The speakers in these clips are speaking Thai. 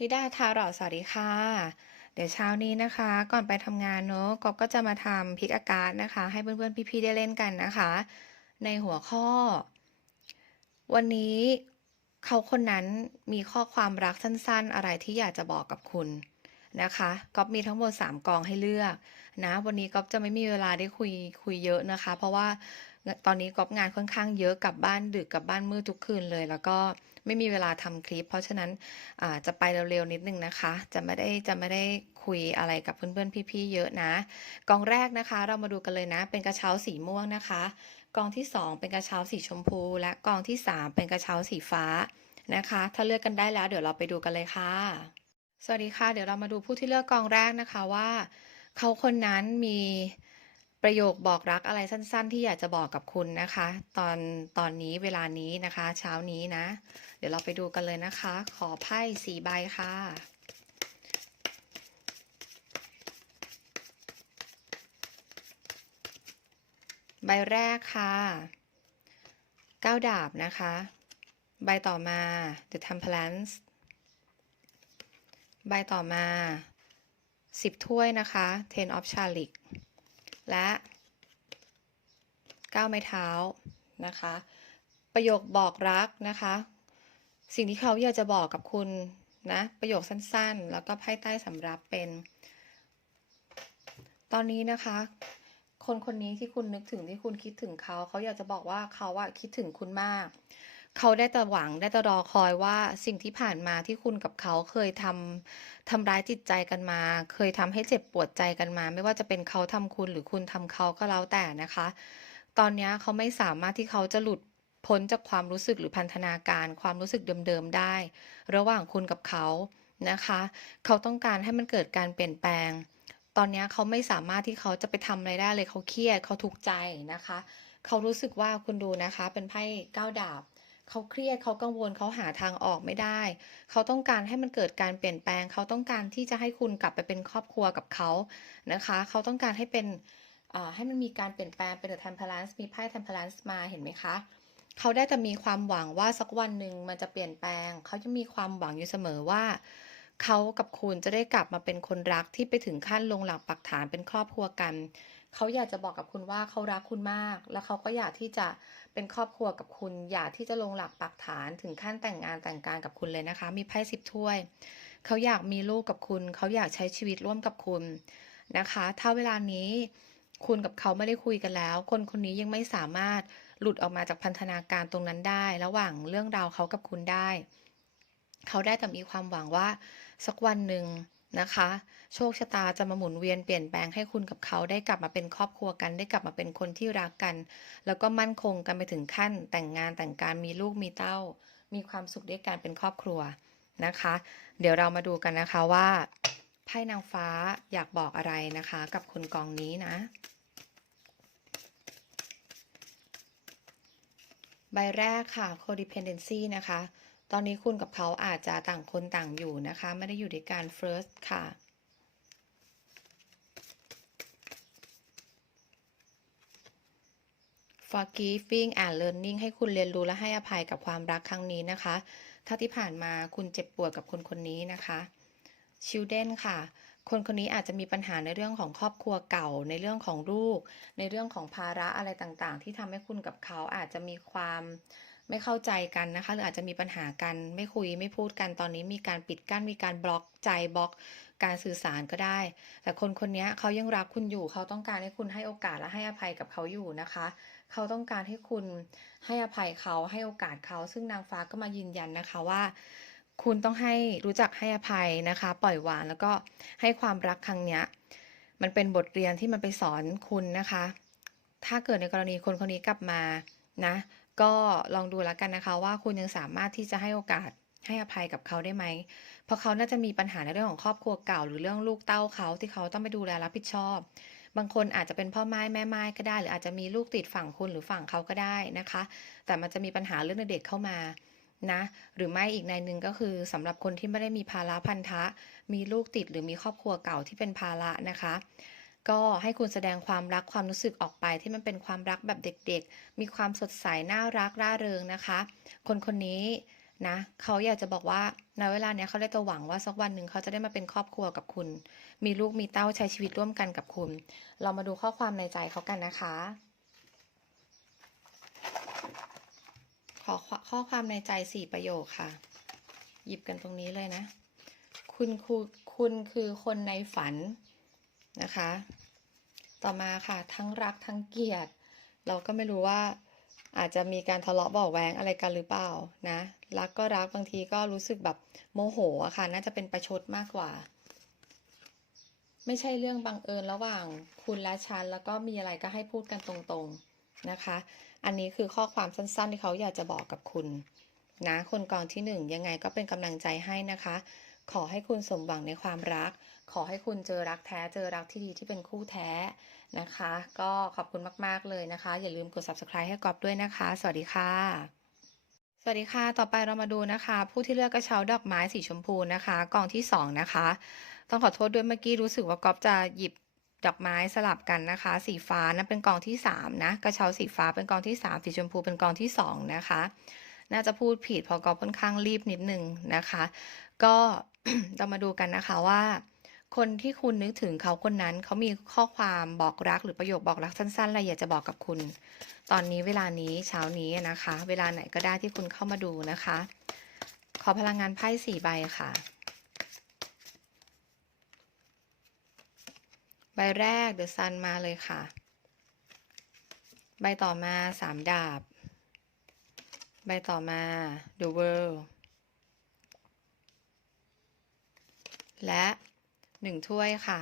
ลิดาทารอสวัสดีค่ะ เดี๋ยวเช้านี้นะคะ ก่อนไปทำงานเนอะกอบก็จะมาทำพิกอากาศนะคะ ให้เพื่อนๆพี่ๆได้เล่นกันนะคะ ในหัวข้อ วันนี้เขาคนนั้นมีข้อความรักสั้นๆ อะไรที่อยากจะบอกกับคุณนะคะก๊อฟมีทั้งหมด 3 กองให้เลือกนะวันนี้ก๊อฟจะไม่มีเวลาได้คุยคุยเยอะนะคะ เพราะว่าตอนนี้ก๊อฟงานค่อนข้างเยอะกลับบ้านดึกกลับบ้านมืดทุกคืนเลย แล้วก็ ไม่มีเวลาทำคลิป เพราะฉะนั้นจะไปเร็วๆนิดนึงนะคะ จะไม่ได้จะไม่ได้คุยอะไรกับเพื่อนๆพี่ๆเยอะนะ กองแรกนะคะ เรามาดูกันเลยนะ เป็นกระเช้าสีม่วงนะคะ กองที่ 2 เป็นกระเช้าสีชมพู และกองที่ 3 เป็นกระเช้าสีฟ้านะคะ ถ้าเลือกกันได้แล้วเดี๋ยวเราไปดูกันเลยค่ะ สวัสดีค่ะ เดี๋ยวเรามาดูผู้ที่เลือกกองแรกนะคะว่า เขาคนนั้นมี ประโยคบอกรักอะไรสั้น ๆ ที่อยากจะบอกกับคุณนะคะ ตอนตอนนี้เวลานี้นะคะ เช้านี้นะ เดี๋ยวเราไปดูกันเลยนะคะ ขอไพ่สีใบค่ะใบแรกค่ะเก้าดาบนะคะ ใบต่อมา The Temperance ใบต่อมาสิบถ้วยนะคะ Ten of Chalice และก้าวไม้เท้านะคะ ประโยคบอกรักนะคะ สิ่งที่เขาอยากจะบอกกับคุณนะประโยคสั้นๆ แล้วก็ไพ่ใต้สำรับเป็น ตอนนี้นะคะ คนคนนี้ที่คุณนึกถึงที่คุณคิดถึงเขา เขาอยากจะบอกว่าเขาอะคิดถึงคุณมาก เขาได้แต่หวังได้แต่รอคอยว่าสิ่งที่ผ่านมาที่คุณกับเขาเคยทำทำร้ายจิตใจกันมา เคยทำให้เจ็บปวดใจกันมา ไม่ว่าจะเป็นเขาทำคุณหรือคุณทำเขาก็แล้วแต่นะคะ ตอนนี้เขาไม่สามารถที่เขาจะหลุดพ้นจากความรู้สึกหรือพันธนาการความรู้สึกเดิมๆได้ ระหว่างคุณกับเขานะคะ เขาต้องการให้มันเกิดการเปลี่ยนแปลง ตอนนี้เขาไม่สามารถที่เขาจะไปทำอะไรได้เลยเขาเครียดเขาทุกข์ใจนะคะ เขารู้สึกว่าคุณดูนะคะ เป็นไพ่เก้าดาบ เขาเครียดเขากังวลเขาหาทางออกไม่ได้ เขาต้องการให้มันเกิดการเปลี่ยนแปลง เขาต้องการที่จะให้คุณกลับไปเป็นครอบครัวกับเขานะคะ เขาต้องการให้เป็นให้มันมีการเปลี่ยนแปลงเป็น The Temperance มีไพ่ Temperance มาเห็นไหมคะเขาได้แต่มีความหวังว่าสักวันหนึ่งมันจะเปลี่ยนแปลง เขาจะมีความหวังอยู่เสมอว่าเขากับคุณจะได้กลับมาเป็นคนรักที่ไปถึงขั้นลงหลักปักฐานเป็นครอบครัวกัน เขาอยากจะบอกกับคุณว่าเขารักคุณมาก แล้วเขาก็อยากที่จะ เป็นครอบครัวกับคุณอยากที่จะลงหลักปักฐานถึงขั้นแต่งงานแต่งการกับคุณเลยนะคะ มีไพ่สิบถ้วย เขาอยากมีลูกกับคุณ เขาอยากใช้ชีวิตร่วมกับคุณนะคะ ถ้าเวลานี้คุณกับเขาไม่ได้คุยกันแล้ว คนคนนี้ยังไม่สามารถหลุดออกมาจากพันธนาการตรงนั้นได้ ระหว่างเรื่องราวเขากับคุณได้ เขาได้แต่มีความหวังว่า สักวันหนึ่ง นะคะ โชคชะตาจะมาหมุนเวียนเปลี่ยนแปลงให้คุณกับเขาได้กลับมาเป็นครอบครัวกัน ได้กลับมาเป็นคนที่รักกัน แล้วก็มั่นคงกันไปถึงขั้น แต่งงานแต่งการมีลูกมีเต้า มีความสุขด้วยกันเป็นครอบครัวนะคะ เดี๋ยวเรามาดูกันนะคะว่าไพ่นางฟ้าอยากบอกอะไรนะคะ กับคนกองนี้นะ ใบแรกค่ะ codependency นะคะ ตอนนี้คุณกับเขาอาจจะต่างคนต่างอยู่นะคะ ไม่ได้อยู่ในการ first ค่ะ forgiving and learning ให้คุณเรียนรู้และให้อภัยกับความรักครั้งนี้นะคะ ถ้าที่ผ่านมาคุณเจ็บปวดกับคนคนนี้นะคะ children ค่ะ คนคนนี้อาจจะมีปัญหาในเรื่องของครอบครัวเก่า ในเรื่องของลูก ในเรื่องของภาระอะไรต่างๆ ที่ทำให้คุณกับเขาอาจจะมีความ ไม่เข้าใจกันนะคะหรืออาจจะมีปัญหากันไม่คุยไม่พูดกันตอนนี้มีการปิดกั้นมีการบล็อกใจบล็อกการสื่อสารก็ได้ แต่คนคนนี้เขายังรักคุณอยู่ เขาต้องการให้คุณให้โอกาสและให้อภัยกับเขาอยู่นะคะ เขาต้องการให้คุณให้อภัยเขาให้โอกาสเขา ซึ่งนางฟ้าก็มายืนยันนะคะว่าคุณต้องให้รู้จักให้อภัยนะคะ ปล่อยวางแล้วก็ให้ความรักครั้งเนี้ยมันเป็นบทเรียนที่มันไปสอนคุณนะคะ ถ้าเกิดในกรณีคนคนนี้กลับมานะ ก็ลองดูแล้วกันนะคะ ว่าคุณยังสามารถที่จะให้โอกาสให้อภัยกับเขาได้ไหม เพราะเขาน่าจะมีปัญหาในเรื่องของครอบครัวเก่า หรือเรื่องลูกเต้าเขาที่เขาต้องไปดูแลรับผิดชอบ บางคนอาจจะเป็นพ่อไม้แม่ไม้ก็ได้ หรืออาจจะมีลูกติดฝั่งคุณหรือฝั่งเขาก็ได้นะคะ แต่มันจะมีปัญหาเรื่องเด็กเข้ามานะ หรือไม่อีกในหนึ่งก็คือสำหรับคนที่ไม่ได้มีภาระพันธะ มีลูกติดหรือมีครอบครัวเก่าที่เป็นภาระนะคะ ก็ให้คุณแสดงความรักความรู้สึกออกไปที่มันเป็นความรักแบบเด็กๆ มีความสดใสน่ารักร่าเริงนะคะ คนคนนี้นะเขาอยากจะบอกว่าณเวลาเนี้ยเขาได้แต่หวังว่าสักวันหนึ่งเขาจะได้มาเป็นครอบครัวกับคุณ มีลูกมีเต้าใช้ชีวิตร่วมกันกับคุณ เรามาดูข้อความในใจเขากันนะคะ ขอข้อความในใจสี่ประโยคค่ะ หยิบกันตรงนี้เลยนะ คุณคือคุณคือคนในฝัน นะคะ ต่อมาค่ะทั้งรักทั้งเกลียด เราก็ไม่รู้ว่าอาจจะมีการทะเลาะเบาะแวงอะไรกันหรือเปล่านะ รักก็รักบางทีก็รู้สึกแบบโมโหอะค่ะ น่าจะเป็นประชดมากกว่า ไม่ใช่เรื่องบังเอิญระหว่างคุณและฉัน แล้วก็มีอะไรก็ให้พูดกันตรงๆนะคะ อันนี้คือข้อความสั้นๆที่เขาอยากจะบอกกับคุณ นะคนกองที่หนึ่งยังไงก็เป็นกำลังใจให้นะคะ ขอให้คุณสมหวังในความรัก ขอให้คุณเจอรักแท้เจอรักที่ดีที่เป็นคู่แท้นะคะ ก็ขอบคุณมากๆเลยนะคะ อย่าลืมกด subscribe ให้กอบด้วยนะคะ สวัสดีค่ะสวัสดีค่ะ ต่อไปเรามาดูนะคะ ผู้ที่เลือกกระเช้าดอกไม้สีชมพูนะคะ กองที่สองนะคะ ต้องขอโทษด้วยเมื่อกี้รู้สึกว่ากอบจะหยิบดอกไม้สลับกันนะคะ สีฟ้านะเป็นกองที่สามนะ กระเช้าสีฟ้าเป็นกองที่สามสีชมพูเป็นกองที่สองนะคะ น่าจะพูดผิดเพอกอบค่อนข้างรีบนิดนึงนะคะ ก็เรามาดูกันนะคะว่า คนที่คุณนึกถึงเขาคนนั้น เขามีข้อความบอกรักหรือประโยคบอกรักสั้นๆอะไรอยากจะบอกกับคุณ ตอนนี้เวลานี้เช้านี้นะคะ เวลาไหนก็ได้ที่คุณเข้ามาดูนะคะ ขอพลังงานไพ่สี่ใบค่ะ ใบแรกเดอะซันมาเลยค่ะ ใบต่อมาสามดาบ ใบต่อมา The World และ หนึ่งถ้วยค่ะ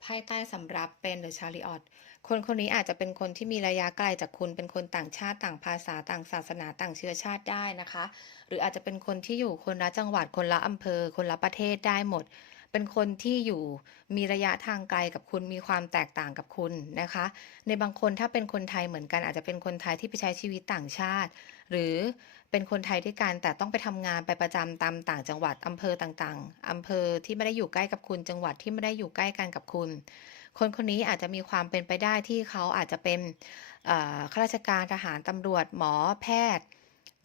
ไพ่ใต้สำรับเป็น The Chariot คนคนนี้อาจจะเป็นคนที่มีระยะไกลจากคุณ เป็นคนต่างชาติต่างภาษาต่างศาสนาต่างเชื้อชาติได้นะคะ หรืออาจจะเป็นคนที่อยู่คนละจังหวัดคนละอำเภอ คนละประเทศได้หมด เป็นคนที่อยู่มีระยะทางไกลกับคุณมีความแตกต่างกับคุณนะคะ ในบางคนถ้าเป็นคนไทยเหมือนกันอาจจะเป็นคนไทยที่ไปใช้ชีวิตต่างชาติ หรือ เป็นคนไทยด้วยกันแต่ต้องไปทำงานไปประจำตามต่างจังหวัดอำเภอต่างๆอำเภอที่ไม่ได้อยู่ใกล้กับคุณจังหวัดที่ไม่ได้อยู่ใกล้กันกับคุณ คนคนนี้อาจจะมีความเป็นไปได้ที่เขาอาจจะเป็นข้าราชการทหารตำรวจหมอแพทย์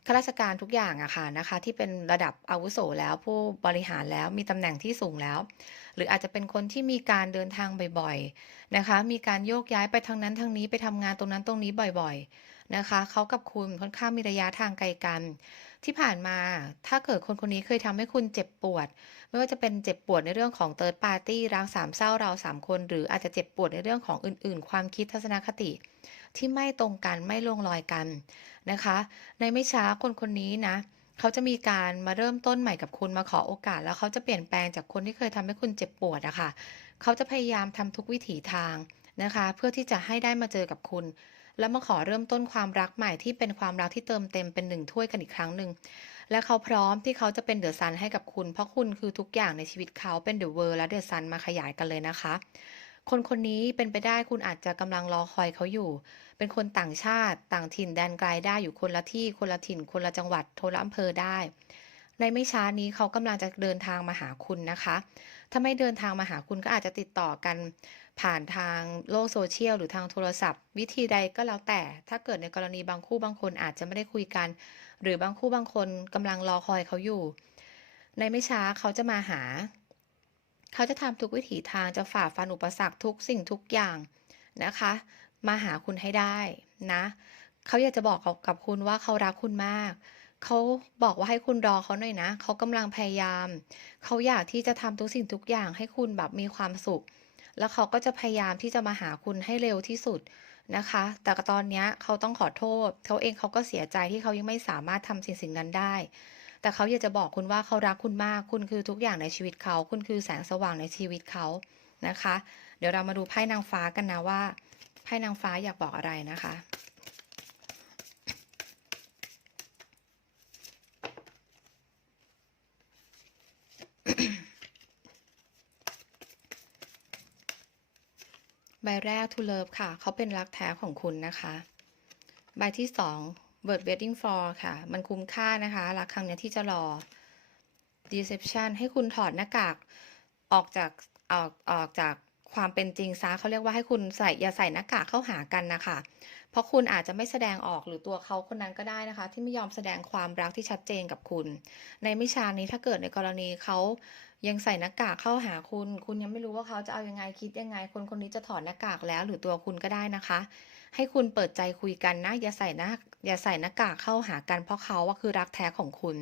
ข้าราชการทุกอย่างอะค่ะนะคะ ที่เป็นระดับอาวุโสแล้วผู้บริหารแล้วมีตำแหน่งที่สูงแล้ว หรืออาจจะเป็นคนที่มีการเดินทางบ่อยๆนะคะ มีการโยกย้ายไปทางนั้นทางนี้ไปทำงานตรงนั้นตรงนี้บ่อย ๆ นะคะเขากับคุณค่อนข้างมีระยะทางไกลกัน ที่ผ่านมาถ้าเกิดคนคนนี้เคยทำให้คุณเจ็บปวด ไม่ว่าจะเป็นเจ็บปวดในเรื่องของ third party รักสามเศร้าเราสามคน หรืออาจจะเจ็บปวดในเรื่องของอื่น ๆ ความคิดทัศนคติ ที่ไม่ตรงกันไม่ลงรอยกันนะคะ ในไม่ช้าคนคนนี้นะเขาจะมีการมาเริ่มต้นใหม่กับคุณมาขอโอกาส แล้วเขาจะเปลี่ยนแปลงจากคนที่เคยทำให้คุณเจ็บปวดอะค่ะเขาจะพยายามทำทุกวิถีทางนะคะ เพื่อที่จะให้ได้มาเจอกับคุณ แล้วมาขอเริ่มต้นความรักใหม่ที่เป็นความรักที่เติมเต็มเป็นหนึ่งถ้วยกันอีกครั้งหนึ่งและเขาพร้อมที่เขาจะเป็นเดอะซันให้กับคุณ เพราะคุณคือทุกอย่างในชีวิตเขาเป็นเดอะเวิร์และเดอะซันมาขยายกันเลยนะคะ คนคนนี้เป็นไปได้คุณอาจจะกำลังรอคอยเขาอยู่ เป็นคนต่างชาติต่างถิ่นแดนไกลได้อยู่คนละที่คนละถิ่น คนละจังหวัดโทรอำเภอได้ ในไม่ช้านี้เขากำลังจะเดินทางมาหาคุณนะคะ ถ้าไม่เดินทางมาหาคุณก็อาจจะติดต่อกัน ผ่านทางโลกโซเชียลหรือทางโทรศัพท์ วิธีใดก็แล้วแต่ ถ้าเกิดในกรณีบางคู่บางคนอาจจะไม่ได้คุยกัน หรือบางคู่บางคนกำลังรอคอยเขาอยู่ ในไม่ช้าเขาจะมาหา เขาจะทำทุกวิถีทางจะฝ่าฟันอุปสรรคทุกสิ่งทุกอย่างนะคะ มาหาคุณให้ได้นะเขาอยากจะบอกกับคุณว่าเขารักคุณมากเขาบอกว่าให้คุณรอเขาหน่อยนะ เขากำลังพยายาม เขาอยากที่จะทำทุกสิ่งทุกอย่างให้คุณแบบมีความสุข แล้วเขาก็จะพยายามที่จะมาหาคุณให้เร็วที่สุดนะคะ แต่ตอนนี้เขาต้องขอโทษ เขาเองเขาก็เสียใจที่เขายังไม่สามารถทำสิ่งสิ่งนั้นได้ แต่เขาอยากจะบอกคุณว่าเขารักคุณมาก คุณคือทุกอย่างในชีวิตเขา คุณคือแสงสว่างในชีวิตเขานะคะ เดี๋ยวเรามาดูไพ่นางฟ้ากันนะว่าไพ่นางฟ้าอยากบอกอะไรนะคะ ใบแรก to love ค่ะ เขาเป็นรักแท้ของคุณนะคะ ใบที่สอง word waiting for ค่ะ มันคุ้มค่านะคะ รักครั้งนี้ที่จะรอ deception ให้คุณถอดหน้ากากออกจากออกออกจากความเป็นจริงซะเขาเรียกว่าให้คุณใส่อย่าใส่หน้ากากเข้าหากันนะคะ เพราะคุณอาจจะไม่แสดงออกหรือตัวเขาคนนั้นก็ได้นะคะ ที่ไม่ยอมแสดงความรักที่ชัดเจนกับคุณ ในไม่ช้านี้ถ้าเกิดในกรณีเขา ยังใส่หน้ากากเข้าหาคุณ คุณยังไม่รู้ว่าเขาจะเอายังไงคิดยังไง คนคนนี้จะถอดหน้ากากแล้ว หรือตัวคุณก็ได้นะคะ ให้คุณเปิดใจคุยกันนะ อย่าใส่หน้าอย่าใส่หน้ากากเข้าหากันเพราะเขาว่าคือรักแท้ของคุณ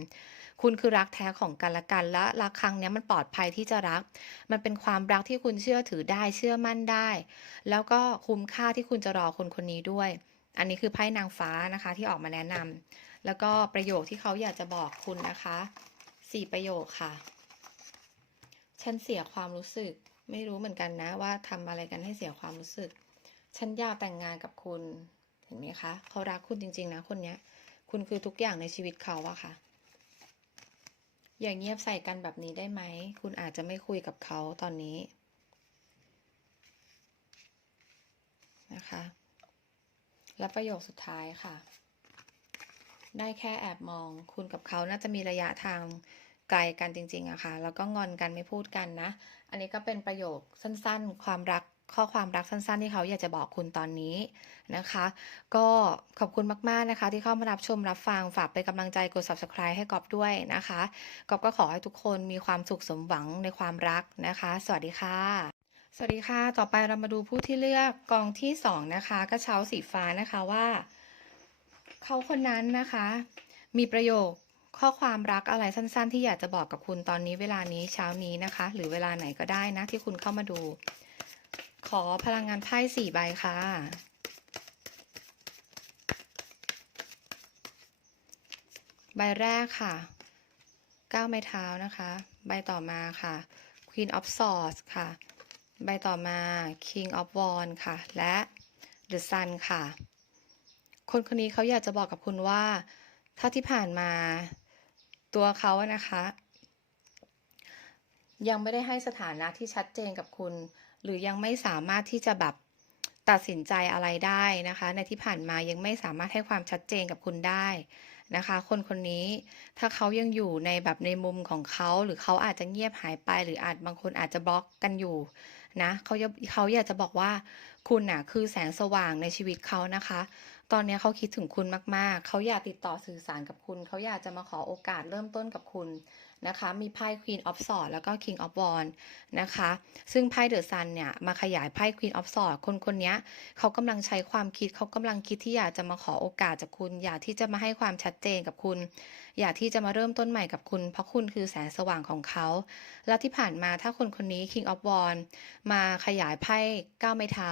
คุณคือรักแท้ของกันและกันและรักครั้งนี้มันปลอดภัยที่จะรัก มันเป็นความรักที่คุณเชื่อถือได้เชื่อมั่นได้ แล้วก็คุ้มค่าที่คุณจะรอคนคนนี้ด้วย อันนี้คือไพ่นางฟ้านะคะ ที่ออกมาแนะนำแล้วก็ประโยคที่เขาอยากจะบอกคุณนะคะสี่ประโยคค่ะ ฉันเสียความรู้สึก ไม่รู้เหมือนกันนะว่าทำอะไรกันให้เสียความรู้สึก ฉันอยากแต่งงานกับคุณ เห็นไหมคะ เขารักคุณจริง ๆ นะคนเนี้ย คุณคือทุกอย่างในชีวิตเขาอะค่ะ อย่างเงียบใส่กันแบบนี้ได้ไหม คุณอาจจะไม่คุยกับเขาตอนนี้นะคะ และประโยคสุดท้ายค่ะ ได้แค่แอบมอง คุณกับเขาน่าจะมีระยะทาง ไกลกันจริงๆอะค่ะ แล้วก็งอนกันไม่พูดกันนะ อันนี้ก็เป็นประโยคสั้นๆ ความรักข้อความรักสั้นๆ ที่เขาอยากจะบอกคุณตอนนี้นะคะ ก็ขอบคุณมากๆนะคะ ที่เข้ามารับชมรับฟังฝากเป็นกำลังใจกด subscribe ให้กอบด้วยนะคะกอบก็ขอให้ทุกคนมีความสุขสมหวังในความรักนะคะ สวัสดีค่ะ สวัสดีค่ะ ต่อไปเรามาดูผู้ที่เลือกกองที่สองนะคะกระเช้าสีฟ้านะคะว่า เขาคนนั้นนะคะ มีประโยค ข้อความรักอะไรสั้น ๆ ที่อยากจะบอกกับคุณตอนนี้เวลานี้เช้านี้นะคะ หรือเวลาไหนก็ได้นะที่คุณเข้ามาดู ขอพลังงานไพ่สี่ใบค่ะ ใบแรกค่ะก้าวไม้เท้านะคะ ใบต่อมาค่ะ Queen of Swords ค่ะ ใบต่อมา King of Wands ค่ะ และ The Sun ค่ะ คนคนนี้เขาอยากจะบอกกับคุณว่า ถ้าที่ผ่านมา ตัวเขานะคะ ยังไม่ได้ให้สถานะที่ชัดเจนกับคุณ หรือยังไม่สามารถที่จะแบบตัดสินใจอะไรได้นะคะ ในที่ผ่านมายังไม่สามารถให้ความชัดเจนกับคุณได้นะคะ คนคนนี้ถ้าเขายังอยู่ในแบบในมุมของเขาหรือเขาอาจจะเงียบหายไป หรืออาจบางคนอาจจะบล็อกกันอยู่นะเขาเขาอยากจะบอกว่าคุณน่ะคือแสงสว่างในชีวิตเขานะคะ ตอนนี้เขาคิดถึงคุณมากๆ เขาอยากติดต่อสื่อสารกับคุณ เขาอยากจะมาขอโอกาสเริ่มต้นกับคุณนะคะ มีไพ่ Queen of Swords แล้วก็ King of Wands นะคะ ซึ่งไพ่ The Sun เนี่ย มาขยายไพ่ Queen of Swords คนคนนี้เขากำลังใช้ความคิด เขากำลังคิดที่อยากจะมาขอโอกาสจากคุณ อยากที่จะมาให้ความชัดเจนกับคุณ อยากที่จะมาเริ่มต้นใหม่กับคุณ เพราะคุณคือแสงสว่างของเขา แล้วที่ผ่านมาถ้าคนคนนี้ King of Wands มาขยายไพ่ก้าวไม้เท้า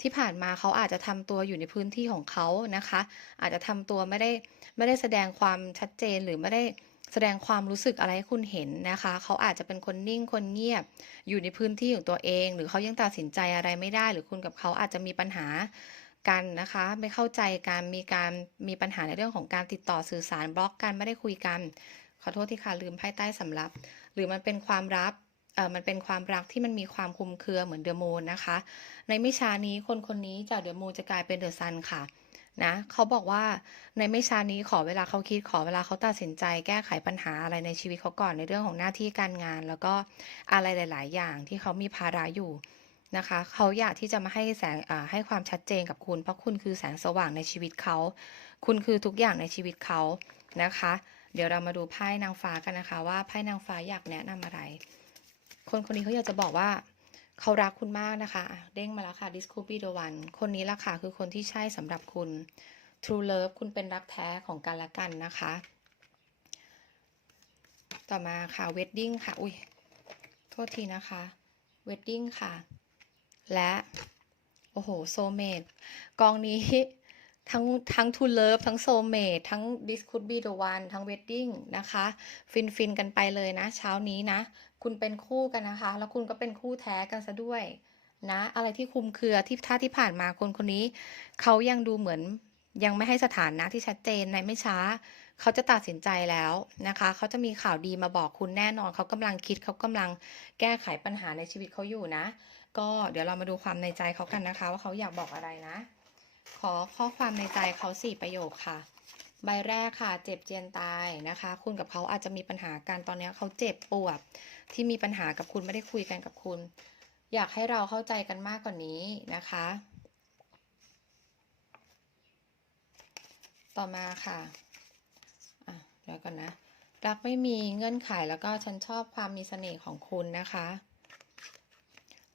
ที่ผ่านมาเขาอาจจะทำตัวอยู่ในพื้นที่ของเขานะคะ อาจจะทำตัวไม่ได้ไม่ได้แสดงความชัดเจนหรือไม่ได้แสดงความรู้สึกอะไรให้คุณเห็นนะคะ เขาอาจจะเป็นคนนิ่งคนเงียบ อยู่ในพื้นที่ของตัวเอง หรือเขายังตัดสินใจอะไรไม่ได้ หรือคุณกับเขาอาจจะมีปัญหากันนะคะ ไม่เข้าใจกันมีการมีปัญหาในเรื่องของการติดต่อสื่อสารบล็อกกันไม่ได้คุยกัน ขอโทษที่ค่ะลืมไพ่ใต้สำรับ หรือมันเป็นความลับ มันเป็นความรักที่มันมีความคุมเครือเหมือนเดอะมูนนะคะ ในไม่ช้านี้คนคนนี้จากเดอะมูนจะกลายเป็นเดอะซันค่ะนะเขาบอกว่าในไม่ช้านี้ขอเวลาเขาคิดขอเวลาเขาตัดสินใจ แก้ไขปัญหาอะไรในชีวิตเขาก่อนในเรื่องของหน้าที่การงาน แล้วก็อะไรหลาย ๆ อย่างที่เขามีภาระอยู่นะคะเขาอยากที่จะมาให้แสงให้ความชัดเจนกับคุณ เพราะคุณคือแสงสว่างในชีวิตเขา คุณคือทุกอย่างในชีวิตเขานะคะ เดี๋ยวเรามาดูไพ่นางฟ้ากันนะคะ ว่าไพ่นางฟ้าอยากแนะนำอะไร คนคนนี้เขาอยากจะบอกว่าเขารักคุณมากนะคะ เด้งมาแล้วค่ะ Discovery the one คนนี้ล่ะค่ะคือคนที่ใช่สำหรับคุณ True Love คุณเป็นรักแท้ของกันและกันนะคะ ต่อมาค่ะ Wedding ค่ะ อุ้ยโทษทีนะคะ Wedding ค่ะ และ โอ้โห Soulmate กองนี้ทั้งทั้ง True Love ทั้ง Soulmate ทั้ง This Could Be the One ทั้ง Wedding นะคะ ฟินฟินกันไปเลยนะ เช้านี้นะ คุณเป็นคู่กันนะคะ แล้วคุณก็เป็นคู่แท้กันซะด้วยนะอะไรที่คุมเครือที่ท่าที่ผ่านมาคนคนนี้เขายังดูเหมือนยังไม่ให้สถานะที่ชัดเจนในไม่ช้า เขาจะตัดสินใจแล้วนะคะ เขาจะมีข่าวดีมาบอกคุณแน่นอน เขากำลังคิดเขากำลังแก้ไขปัญหาในชีวิตเขาอยู่นะ ก็เดี๋ยวเรามาดูความในใจเขากันนะคะ ว่าเขาอยากบอกอะไรนะ ขอข้อความในใจเขาสี่ประโยคค่ะ ใบแรกค่ะ เจ็บเจียนตายนะคะ คุณกับเขาอาจจะมีปัญหากันตอนนี้เขาเจ็บปวดที่มีปัญหากับคุณไม่ได้คุยกันกับคุณ อยากให้เราเข้าใจกันมากกว่านี้นะคะ ต่อมาค่ะอะเดี๋ยวก่อนนะรักไม่มีเงื่อนไขแล้วก็ฉันชอบความมีเสน่ห์ของคุณนะคะ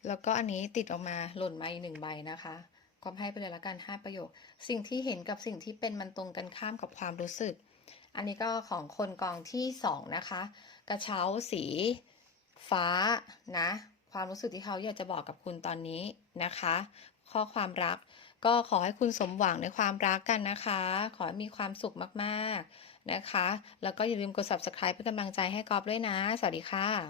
แล้วก็อันนี้ติดออกมาหล่นมาอีกหนึ่งใบนะคะ ก็ให้ไปเลยละกันห้าประโยค สิ่งที่เห็นกับสิ่งที่เป็นมันตรงกันข้ามกับความรู้สึก อันนี้ก็ของคนกองที่สองนะคะ กระเช้าสี ฟ้านะ ความรู้สึกที่เขาอยากจะบอกกับคุณตอนนี้นะคะ ข้อความรักก็ขอให้คุณสมหวังในความรักกันนะคะ ขอให้มีความสุขมาก ๆ นะคะ แล้วก็อย่าลืมกด subscribe เป็นกำลังใจให้กอบด้วยนะ สวัสดีค่ะ